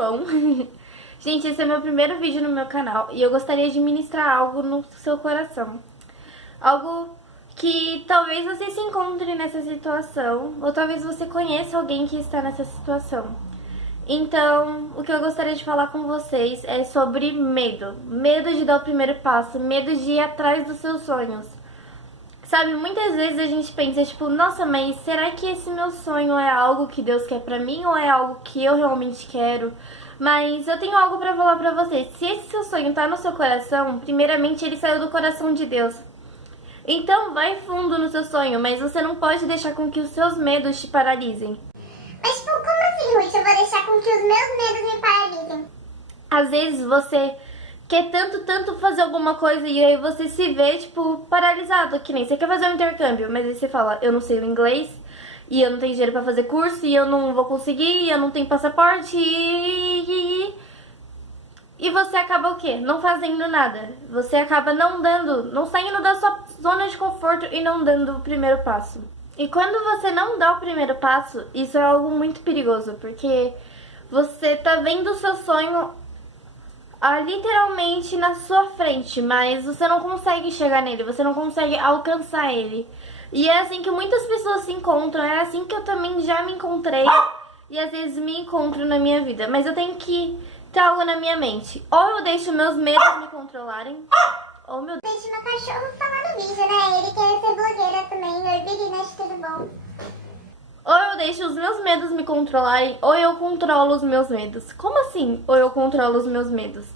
tempão. Gente, esse é meu primeiro vídeo no meu canal e eu gostaria de ministrar algo no seu coração. Algo que talvez você se encontre nessa situação, ou talvez você conheça alguém que está nessa situação. Então, o que eu gostaria de falar com vocês é sobre medo. Medo de dar o primeiro passo, medo de ir atrás dos seus sonhos. Sabe, muitas vezes a gente pensa, tipo, nossa, mas será que esse meu sonho é algo que Deus quer pra mim ou é algo que eu realmente quero? Mas eu tenho algo pra falar pra vocês. Se esse seu sonho tá no seu coração, primeiramente ele saiu do coração de Deus. Então vai fundo no seu sonho, mas você não pode deixar com que os seus medos te paralisem. Mas tipo, como assim, Ruth? Eu vou deixar com que os meus medos me paralisem? Às vezes você quer tanto fazer alguma coisa e aí você se vê, tipo, paralisado, que nem você quer fazer um intercâmbio, mas aí você fala, eu não sei o inglês, e eu não tenho dinheiro pra fazer curso, e eu não vou conseguir, e eu não tenho passaporte, e você acaba o quê? Não fazendo nada. Você acaba não saindo da sua zona de conforto e não dando o primeiro passo. E quando você não dá o primeiro passo, isso é algo muito perigoso, porque você tá vendo o seu sonho literalmente na sua frente, mas você não consegue chegar nele, você não consegue alcançar ele. E é assim que muitas pessoas se encontram, é assim que eu também já me encontrei e às vezes me encontro na minha vida. Mas eu tenho que ter algo na minha mente. Ou eu deixo meus medos me controlarem, ou meu... Deixa meu cachorro falar no vídeo, né? Ele quer ser blogueira também. Oi, Birinas, tudo bom? Ou eu deixo os meus medos me controlarem, ou eu controlo os meus medos. Como assim, ou eu controlo os meus medos?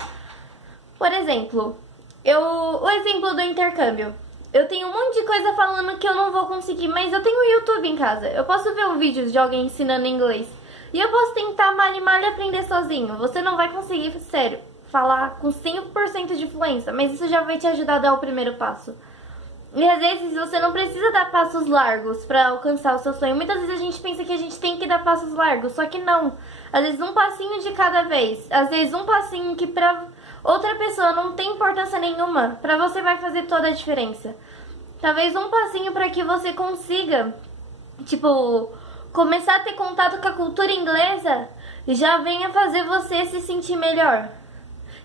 Por exemplo, o exemplo do intercâmbio. Eu tenho um monte de coisa falando que eu não vou conseguir, mas eu tenho o YouTube em casa. Eu posso ver um vídeo de alguém ensinando inglês. E eu posso tentar mal e aprender sozinho. Você não vai conseguir, sério, falar com 100% de fluência, mas isso já vai te ajudar a dar o primeiro passo. E às vezes você não precisa dar passos largos pra alcançar o seu sonho. Muitas vezes a gente pensa que a gente tem que dar passos largos, só que não. Às vezes um passinho de cada vez. Às vezes um passinho que pra outra pessoa não tem importância nenhuma, pra você vai fazer toda a diferença. Talvez um passinho pra que você consiga, tipo, começar a ter contato com a cultura inglesa já venha fazer você se sentir melhor.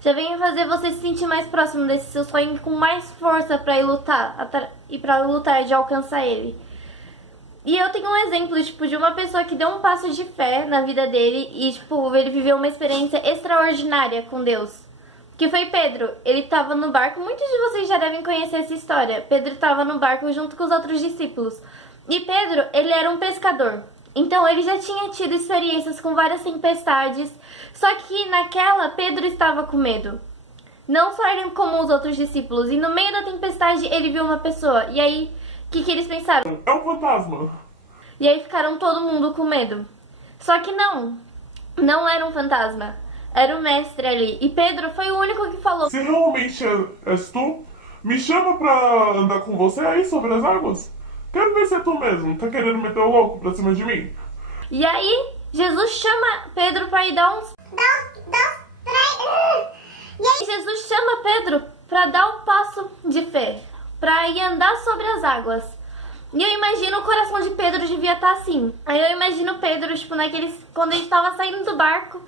Já venha fazer você se sentir mais próximo desse seu sonho com mais força pra ir lutar e pra lutar de alcançar ele. E eu tenho um exemplo, tipo, de uma pessoa que deu um passo de fé na vida dele e, tipo, ele viveu uma experiência extraordinária com Deus. Que foi Pedro. Ele tava no barco, muitos de vocês já devem conhecer essa história. Pedro tava no barco junto com os outros discípulos. E Pedro, ele era um pescador. Então ele já tinha tido experiências com várias tempestades, só que naquela Pedro estava com medo. Não só ele como os outros discípulos. E no meio da tempestade ele viu uma pessoa. E aí, o que eles pensaram? É um fantasma. E aí ficaram todo mundo com medo. Só que não era um fantasma. Era o mestre ali. E Pedro foi o único que falou. Se realmente és tu, me chama pra andar com você aí sobre as águas. Quero ver se é tu mesmo. Tá querendo meter o louco pra cima de mim? E aí, Jesus chama Pedro pra ir dar uns... E aí, Jesus chama Pedro pra dar o passo de fé, pra ir andar sobre as águas. E eu imagino o coração de Pedro devia estar assim. Aí eu imagino Pedro, tipo, quando ele tava saindo do barco,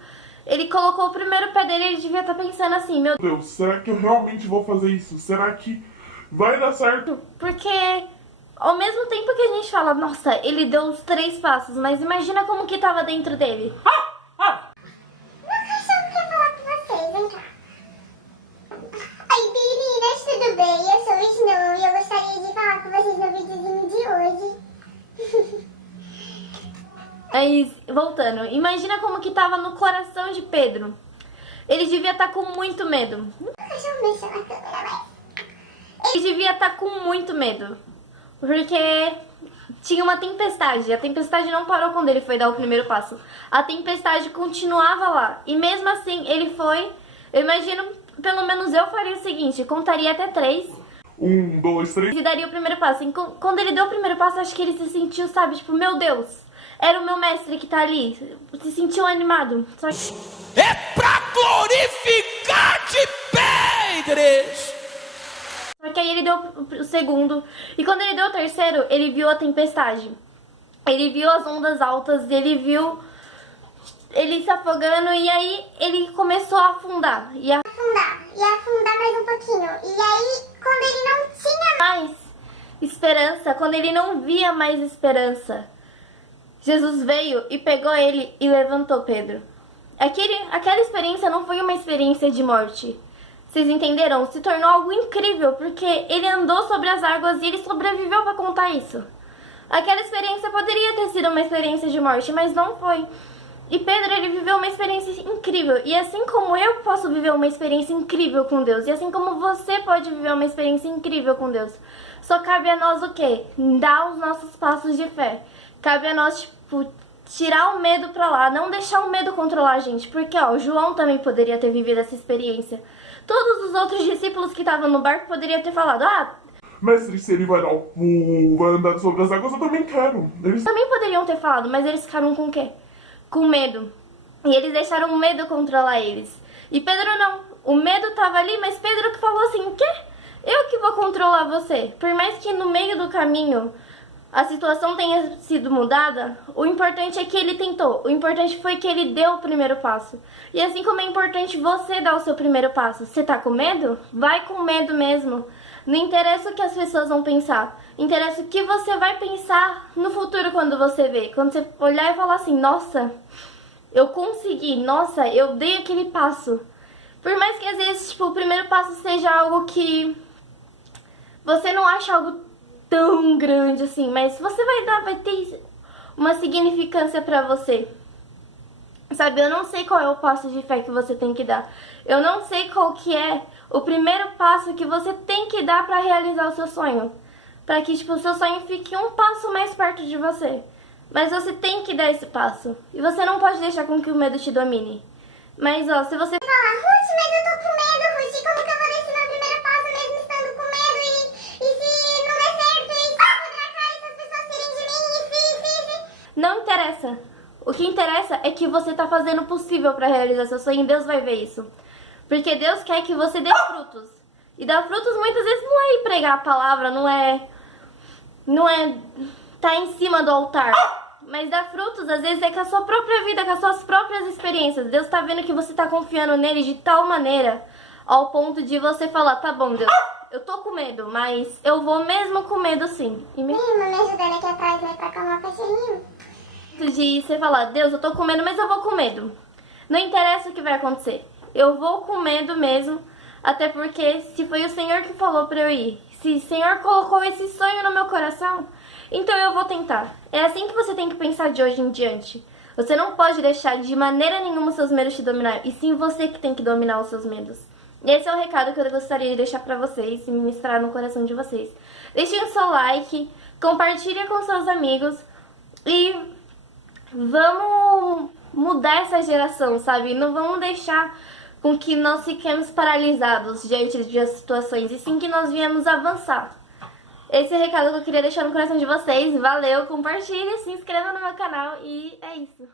ele colocou o primeiro pé dele e ele devia estar pensando assim, meu Deus, será que eu realmente vou fazer isso? Será que vai dar certo? Porque ao mesmo tempo que a gente fala, nossa, ele deu uns 3 passos, mas imagina como que tava dentro dele. Meu cachorro quer falar com vocês, vem cá. Oi, Birinas, tudo bem? Eu sou o Snow e eu gostaria de falar com vocês no videozinho de hoje. Mas, voltando, imagina como que tava no coração de Pedro. Ele devia estar com muito medo. O cachorro mexeu na câmera, mas... Ele devia estar com muito medo. Porque tinha uma tempestade. A tempestade não parou quando ele foi dar o primeiro passo. A tempestade continuava lá. E mesmo assim, ele foi... Eu imagino, pelo menos eu faria o seguinte. Contaria até 3. 1, 2, 3. E daria o primeiro passo. E quando ele deu o primeiro passo, acho que ele se sentiu, sabe? Tipo, meu Deus, era o meu mestre que tá ali. Se sentiu animado. Só que... É pra glorificar-te, Pedro! Só que aí ele deu o segundo. E quando ele deu o terceiro, ele viu a tempestade. Ele viu as ondas altas, ele viu ele se afogando e aí ele começou a afundar. E afundar mais um pouquinho. E aí, quando ele não tinha mais esperança, quando ele não via mais esperança, Jesus veio e pegou ele e levantou Pedro. Aquela experiência não foi uma experiência de morte. Vocês entenderam? Se tornou algo incrível, porque ele andou sobre as águas e ele sobreviveu para contar isso. Aquela experiência poderia ter sido uma experiência de morte, mas não foi. E Pedro, ele viveu uma experiência incrível. E assim como eu posso viver uma experiência incrível com Deus, e assim como você pode viver uma experiência incrível com Deus, só cabe a nós o quê? Dar os nossos passos de fé. Cabe a nós, tirar o medo pra lá, não deixar o medo controlar a gente. Porque, ó, João também poderia ter vivido essa experiência. Todos os outros discípulos que estavam no barco poderiam ter falado, mestre, se ele vai andar sobre as águas, eu também quero. Eles também poderiam ter falado, mas eles ficaram com o quê? Com medo. E eles deixaram o medo controlar eles. E Pedro não. O medo tava ali, mas Pedro que falou assim, o quê? Eu que vou controlar você. Por mais que no meio do caminho a situação tenha sido mudada, o importante é que ele tentou. O importante foi que ele deu o primeiro passo. E assim como é importante você dar o seu primeiro passo. Você tá com medo? Vai com medo mesmo. Não interessa o que as pessoas vão pensar. Interessa o que você vai pensar no futuro quando você vê. Quando você olhar e falar assim, nossa, eu consegui. Nossa, eu dei aquele passo. Por mais que às vezes, o primeiro passo seja algo que você não acha algo tão grande assim, mas você vai ter uma significância pra você. Sabe, eu não sei qual é o passo de fé que você tem que dar. Eu não sei qual que é o primeiro passo que você tem que dar pra realizar o seu sonho. Pra que, o seu sonho fique um passo mais perto de você. Mas você tem que dar esse passo. E você não pode deixar com que o medo te domine. Mas, ó, se você falar, Ruth, mas eu tô com medo, Ruth, como que eu vou dar esse meu primeiro passo mesmo estando com medo? E se não der certo? E se eu quebrar a cara e se as pessoas tirem de mim? Não interessa. O que interessa é que você tá fazendo o possível pra realizar seu sonho e Deus vai ver isso. Porque Deus quer que você dê frutos. E dar frutos muitas vezes não é ir pregar a palavra, não é tá em cima do altar. Mas dar frutos às vezes é com a sua própria vida, com as suas próprias experiências. Deus tá vendo que você tá confiando nele de tal maneira ao ponto de você falar, tá bom, Deus, eu tô com medo, mas eu vou mesmo com medo sim. E me ajudando aqui atrás, né, pra acalmar o cachorrinho. De você falar, Deus, eu tô com medo, mas eu vou com medo. Não interessa o que vai acontecer. Eu vou com medo mesmo, até porque se foi o Senhor que falou pra eu ir, se o Senhor colocou esse sonho no meu coração, então eu vou tentar. É assim que você tem que pensar de hoje em diante. Você não pode deixar de maneira nenhuma os seus medos te dominar, e sim você que tem que dominar os seus medos. Esse é o recado que eu gostaria de deixar pra vocês e ministrar no coração de vocês. Deixem o seu like, compartilhe com seus amigos e vamos mudar essa geração, sabe? Não vamos deixar com que nós fiquemos paralisados diante de situações, e sim que nós viemos avançar. Esse é o recado que eu queria deixar no coração de vocês. Valeu, compartilhe, se inscreva no meu canal e é isso.